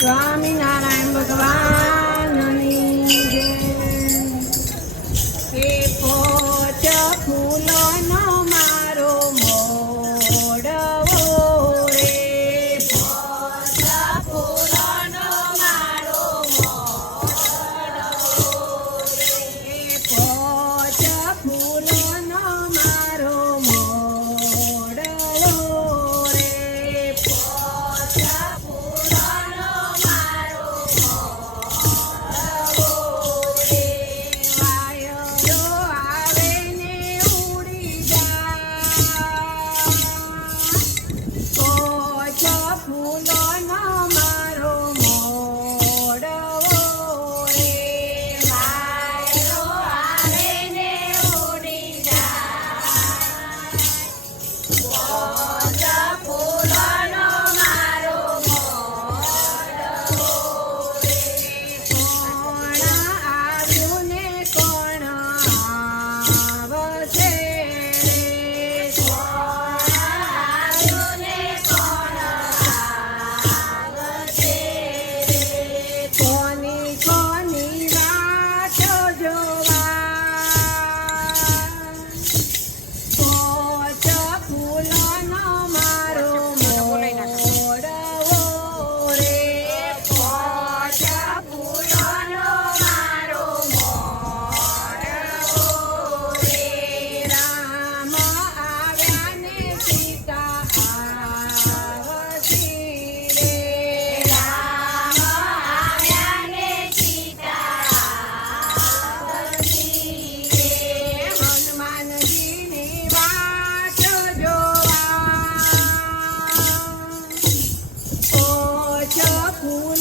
સ્વામિનારાયણ ભગવાનની જય. હે પોચ ફૂલોનો મારો મોડવો રે, પોચ ફૂલોનો મારો મોડવો રે, પોચ ફૂલોનો મારો મોડવો રે, પોચ ફૂલોનો મારો મોડવો રે. વાયરો આવે ને ઉડી જાય, પોચ ફૂલોનો મારો મોડવો રે. વાયરો આવે ને ઉડી જાય, પોચ ફૂલોનો મારો મોડવો રે. કોણ આવ્યું ને કોણ આવશે રે, કોણ આવ્યું ને કોણ આવશે રે. કોની કોની વાતો જોવા, પોચ ફૂલોનો મારો મોડવો રે, પોચ ફૂલોનો મારો મોડવો રે. રામ આવ્યા ને સીતા આવતી રે, રામ આવ્યા ને સીતા આવતી રે. હનુમાનજીની વાટ જોવા, પોચ ફૂલ